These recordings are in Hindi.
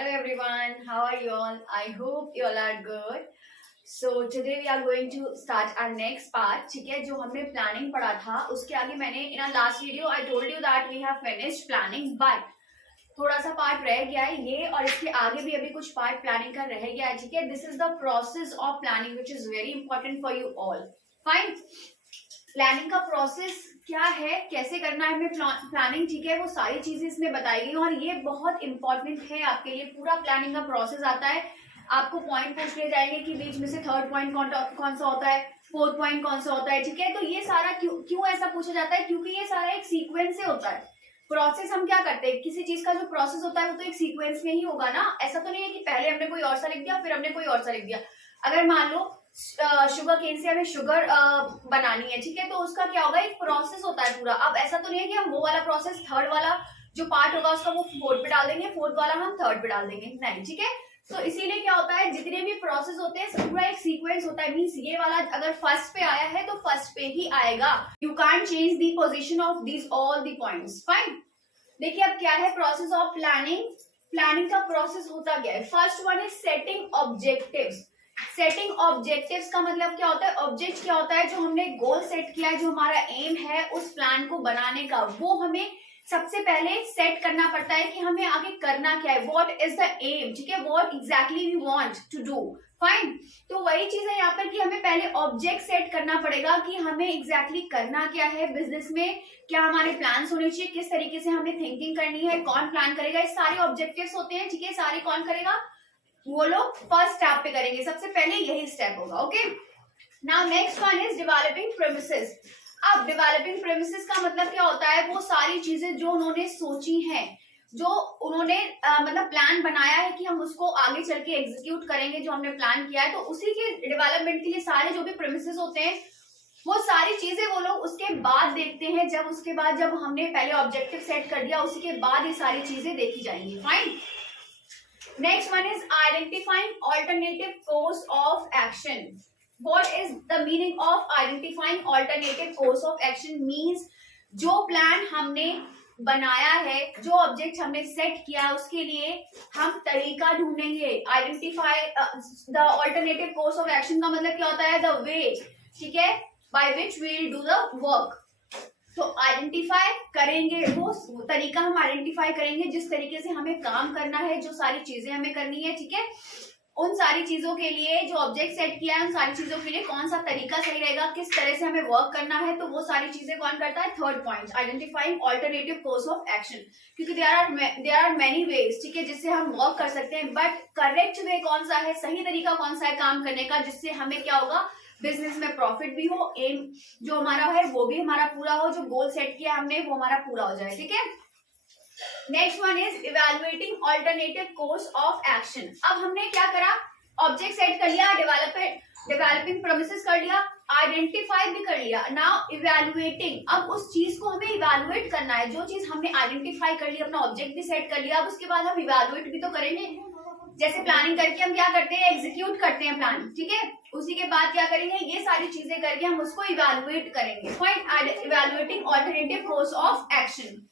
Hello everyone, how are you all? I hope you all are good. So today we are going to start our next part. ठीक है, जो हमने प्लानिंग पढ़ा था उसके आगे मैंने in our last video I told you that we have finished planning, but थोड़ा सा पार्ट रह गया है ये और इसके आगे भी अभी कुछ पार्ट प्लानिंग का रह गया है. ठीक है, this is the process of planning which is very important for you all. Fine, planning का प्रोसेस क्या है, कैसे करना है हमें प्लानिंग. ठीक है, वो सारी चीजें इसमें बताई गई और ये बहुत इंपॉर्टेंट है आपके लिए. पूरा प्लानिंग का प्रोसेस आता है, आपको पॉइंट पूछ ले जाएंगे कि बीच में से थर्ड पॉइंट कौन सा होता है, फोर्थ पॉइंट कौन सा होता है. ठीक है, तो ये सारा क्यों ऐसा पूछा जाता है, क्योंकि ये सारा एक सीक्वेंस से होता है. प्रोसेस हम क्या करते हैं, किसी चीज का जो प्रोसेस होता है वो तो एक सीक्वेंस में ही होगा ना. ऐसा तो नहीं है कि पहले हमने कोई और सा लिख दिया फिर हमने कोई और सा लिख दिया. अगर मान लो शुगर केन से हमें शुगर बनानी है, ठीक है, तो उसका क्या होगा, एक प्रोसेस होता है पूरा. अब ऐसा तो नहीं है कि हम वो वाला प्रोसेस थर्ड वाला जो पार्ट होगा उसका वो फोर्थ पे डाल देंगे, फोर्थ वाला हम थर्ड पे डाल देंगे, नहीं. ठीक है, तो इसीलिए क्या होता है, जितने भी प्रोसेस होते हैं पूरा एक सीक्वेंस होता है. मींस ये वाला अगर फर्स्ट पे आया है तो फर्स्ट पे ही आएगा. You can't change the position of this all the points. Fine, देखिए अब क्या है प्रोसेस ऑफ प्लानिंग. प्लानिंग का प्रोसेस होता क्या है. First one is setting objectives. Setting objectives का मतलब क्या होता है, ऑब्जेक्ट क्या होता है, जो हमने गोल सेट किया है, जो हमारा एम है उस प्लान को बनाने का, वो हमें सबसे पहले सेट करना पड़ता है कि हमें आगे करना क्या है. What is the aim. ठीक है, what exactly we want to do. Fine, तो वही चीज है यहाँ पर कि हमें पहले ऑब्जेक्ट सेट करना पड़ेगा कि हमें एग्जैक्टली करना क्या है बिजनेस में, क्या हमारे प्लान्स होने चाहिए, किस तरीके से हमें थिंकिंग करनी है, कौन प्लान करेगा, ये सारे ऑब्जेक्टिव्स होते हैं. ठीक है, सारे कौन करेगा, वो लोग फर्स्ट स्टेप पे करेंगे, सबसे पहले यही स्टेप होगा. Okay, now next one is developing premises. अब डेवलपिंग प्रेमिसेस का मतलब क्या होता है, वो सारी चीजें जो उन्होंने सोची हैं, जो उन्होंने मतलब प्लान बनाया है कि हम उसको आगे चल के एग्जीक्यूट करेंगे, जो हमने प्लान किया है, तो उसी के डेवलपमेंट के लिए सारे जो भी प्रेमिसेस होते हैं वो सारी चीजें वो लोग उसके बाद देखते हैं. जब हमने पहले ऑब्जेक्टिव सेट कर दिया उसके बाद ये सारी चीजें देखी जाएंगी. Fine, next one is identifying alternative course of action. What is the meaning of identifying alternative course of action? means जो प्लान हमने बनाया है, जो ऑब्जेक्ट हमने सेट किया है, उसके लिए हम तरीका ढूंढेंगे. Identify the alternative course of action का मतलब क्या होता है, द वे, ठीक है, by which we will do the work. तो आइडेंटिफाई करेंगे, वो तरीका हम आइडेंटिफाई करेंगे जिस तरीके से हमें काम करना है, जो सारी चीजें हमें करनी है. ठीक है, उन सारी चीजों के लिए जो ऑब्जेक्ट सेट किया है, उन सारी चीजों के लिए कौन सा तरीका सही रहेगा, किस तरह से हमें वर्क करना है, तो वो सारी चीजें कौन करता है, third point, identifying alternative course of action. क्योंकि देयर आर मेनी वेज, ठीक है, जिससे हम वर्क कर सकते हैं, बट करेक्ट वे कौन सा है, सही तरीका कौन सा है काम करने का, जिससे हमें क्या होगा, बिजनेस में प्रॉफिट भी हो, एम जो हमारा है वो भी हमारा पूरा हो, जो गोल सेट किया हमने वो हमारा पूरा हो जाए. ठीक है, next one is evaluating alternative course of action. अब हमने क्या करा, ऑब्जेक्ट सेट कर लिया, डेवलपिंग प्रोमिसेस कर लिया, आइडेंटिफाई भी कर लिया. नाउ इवैल्यूएटिंग, अब उस चीज को हमें इवैल्यूएट करना है. जो चीज हमने आइडेंटिफाई कर लिया, अपना ऑब्जेक्ट भी सेट कर लिया, अब उसके बाद हम इवैल्यूएट भी तो करेंगे. जैसे प्लानिंग करके हम क्या करते हैं, एग्जीक्यूट करते हैं प्लान. ठीक है, उसी के बाद क्या करेंगे, ये सारी चीजें करके हम उसको इवैल्यूएट करेंगे. Fine, evaluating alternative course of action.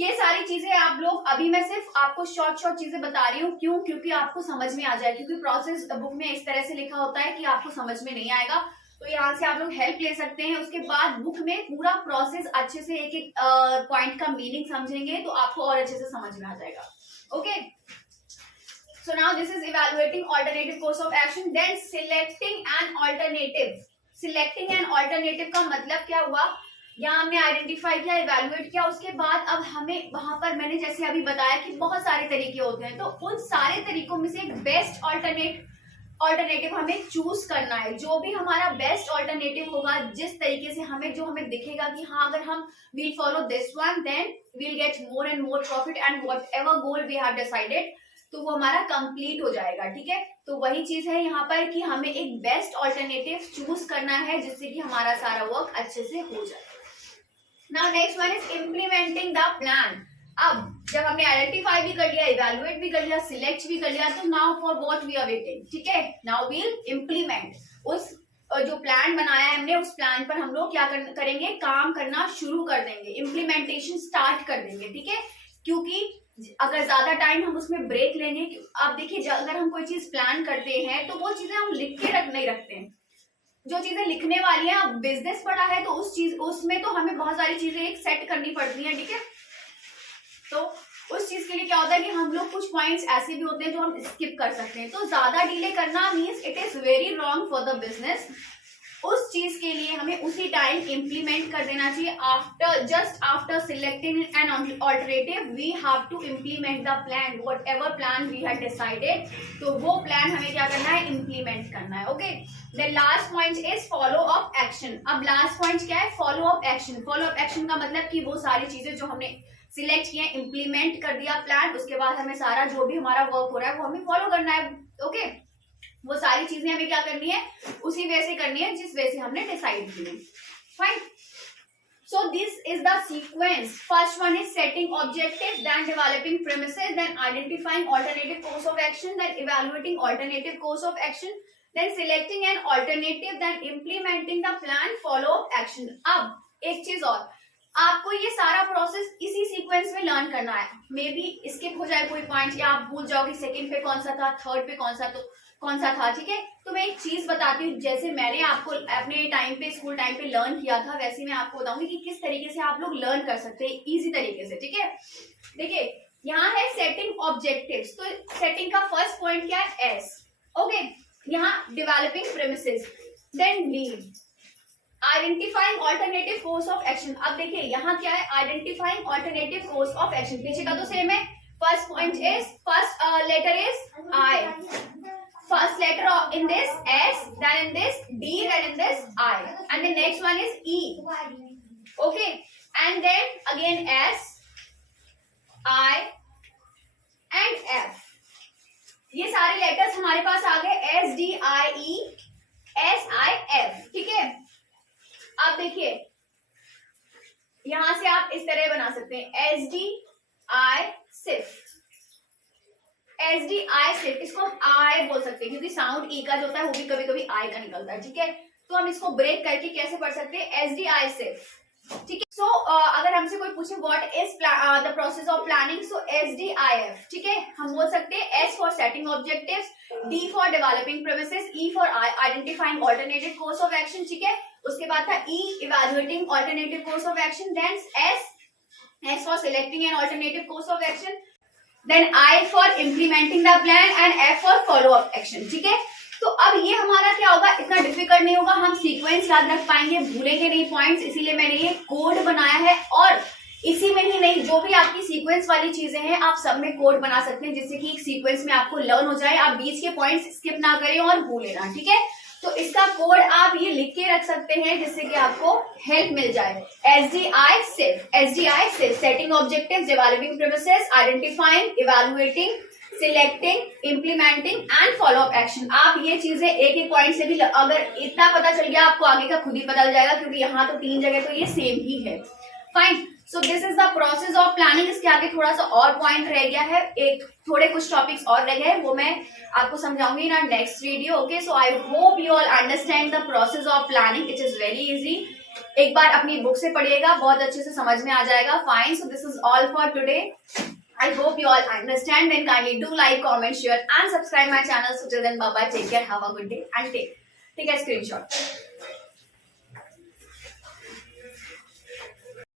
ये सारी चीजें आप लोग, अभी मैं सिर्फ आपको शॉर्ट चीजें बता रही हूँ. क्यों, क्योंकि आपको समझ में आ जाए, क्योंकि प्रोसेस बुक में इस तरह से लिखा होता है कि आपको समझ में नहीं आएगा, तो यहाँ से आप लोग हेल्प ले सकते हैं. उसके बाद बुक में पूरा प्रोसेस अच्छे से एक एक पॉइंट का मीनिंग समझेंगे तो आपको और अच्छे से समझ में आ जाएगा. Okay, so now this is evaluating alternative course of action. Then selecting an alternative. Selecting an alternative का मतलब क्या हुआ, यहाँ हमने आइडेंटिफाई किया, इवैल्यूएट किया, उसके बाद अब हमें वहां पर मैंने जैसे अभी बताया कि बहुत सारे तरीके होते हैं, तो उन सारे तरीकों में से एक बेस्ट ऑल्टरनेटिव हमें चूज करना है. जो भी हमारा बेस्ट ऑल्टरनेटिव होगा, जिस तरीके से जो हमें दिखेगा कि हाँ अगर हम will follow this one then we'll get more and more profit and whatever goal we have decided, तो वो हमारा कंप्लीट हो जाएगा. ठीक है, तो वही चीज है यहाँ पर कि हमें एक बेस्ट ऑल्टरनेटिव चूज करना है जिससे कि हमारा सारा वर्क अच्छे से हो जाए. Now next one is implementing the plan. अब जब हमने आइडेंटिफाई भी कर लिया, इवैल्यूएट भी कर लिया, सिलेक्ट भी कर लिया, तो now for what we are waiting. ठीक है, नाउ वील इम्प्लीमेंट. उस जो प्लान बनाया है हमने, उस प्लान पर हम लोग क्या करेंगे, काम करना शुरू कर देंगे, इम्प्लीमेंटेशन स्टार्ट कर देंगे. ठीक है, क्योंकि अगर ज्यादा टाइम हम उसमें ब्रेक लेंगे, आप देखिए अगर हम कोई चीज प्लान करते हैं तो वो चीजें हम लिख के नहीं रखते हैं, जो चीजें लिखने वाली हैं। अब बिजनेस बड़ा है तो उस चीज उसमें तो हमें बहुत सारी चीजें एक सेट करनी पड़ती हैं, ठीक है। तो उस चीज के लिए क्या होता है कि हम लोग कुछ पॉइंट्स ऐसे भी होते हैं जो हम स्किप कर सकते हैं। तो ज्यादा डिले करना means it is very wrong for the business. उस चीज के लिए हमें उसी टाइम इम्प्लीमेंट कर देना चाहिए। Just after selecting an alternative we have to implement the plan, whatever plan we had decided. तो वो प्लान हमें क्या करना है, इम्प्लीमेंट करना है। Okay, the last point is follow up action. अब लास्ट पॉइंट क्या है, follow up action. Follow up action का मतलब कि वो सारी चीजें जो हमने सिलेक्ट किए, इम्प्लीमेंट कर दिया प्लान, उसके बाद हमें सारा जो भी हमारा वर्क हो रहा है वो हमें फॉलो करना है। ओके, वो सारी चीजें हमें क्या करनी है, उसी वे से करनी है जिस वे से हमने डिसाइड की है। Fine, so this is the sequence. First one is setting objectives, then developing premises, then identifying alternative course of action, then evaluating alternative course of action, then selecting an alternative, then implementing the plan, follow up action. अब एक चीज और, आपको ये सारा प्रोसेस इसी सीक्वेंस में लर्न करना है। मे बी स्किप हो जाए कोई पॉइंट, या आप भूल जाओ कि सेकंड पे कौन सा था, थर्ड पे कौन सा था, ठीक है। तो मैं एक चीज बताती हूँ, जैसे मैंने आपको अपने टाइम पे, स्कूल टाइम पे लर्न किया था, वैसे मैं आपको बताऊंगी कि किस तरीके से आप लोग लर्न कर सकते हैं इजी तरीके से, ठीक है। देखिए यहाँ है सेटिंग ऑब्जेक्टिव्स। तो सेटिंग का फर्स्ट पॉइंट क्या है, एस। ओके, यहाँ developing premises, then D, identifying alternative course of action. अब देखिए यहाँ क्या है, identifying alternative course of action. पीछे का तो सेम है। First point is, first letter is I, first letter in this S, then in this D, then in this I, and the next one is E. Okay, and then again S, I and F. ये सारे लेटर्स हमारे पास आ गए, S D I E S I F, ठीक है। अब देखिए यहां से आप इस तरह बना सकते हैं, S D I सिर्फ, SDI सिर्फ, इसको आई बोल सकते हैं क्योंकि साउंड ई का जो होता है वो भी कभी कभी आई का निकलता है, ठीक है। तो हम इसको ब्रेक करके कैसे पढ़ सकते हैं, SDI सिर्फ, ठीक है। सो अगर हमसे कोई पूछे what is the process of planning, so SDIF, ठीक है। हम बोल सकते हैं S for setting objectives, D for developing premises, E for identifying alternative course of action, ठीक है। उसके बाद था E, evaluating alternative course of action, then S for selecting an alternative course of action, then I for implementing the plan and F for follow up action, ठीक है। तो अब ये हमारा क्या होगा, इतना डिफिकल्ट नहीं होगा, हम सीक्वेंस याद रख पाएंगे, भूलेंगे नहीं पॉइंट्स, इसीलिए मैंने ये कोड बनाया है। और इसी में ही नहीं, जो भी आपकी सीक्वेंस वाली चीजें हैं आप सब में कोड बना सकते हैं, जिससे कि एक सीक्वेंस में आपको लर्न हो जाए, आप बीच के पॉइंट्स स्किप ना करें और भूले ना, ठीक है। तो इसका कोड आप ये लिख के रख सकते हैं जिससे कि आपको हेल्प मिल जाए। SDI सिर्फ, setting objectives, developing premises, identifying, evaluating, selecting, implementing and follow up action. आप ये चीजें एक एक पॉइंट से भी, अगर इतना पता चल गया आपको आगे का खुद ही पता चल जाएगा, क्योंकि यहाँ तो 3 जगह तो ये सेम ही है। Fine, so this is the process of planning. इसके आगे थोड़ा सा और पॉइंट रह गया है, थोड़े कुछ टॉपिक्स और रह गए, वो मैं आपको समझाऊंगी ना next video. Okay, so I hope you all understand the process of planning, it is very easy. एक बार अपनी बुक से पढ़िएगा, बहुत अच्छे से समझ में आ जाएगा। Fine, so this is all for today. I hope you all understand. Then kindly do like, comment, share and subscribe my channel. So till then, bye bye, take care, have a good day and take a screenshot.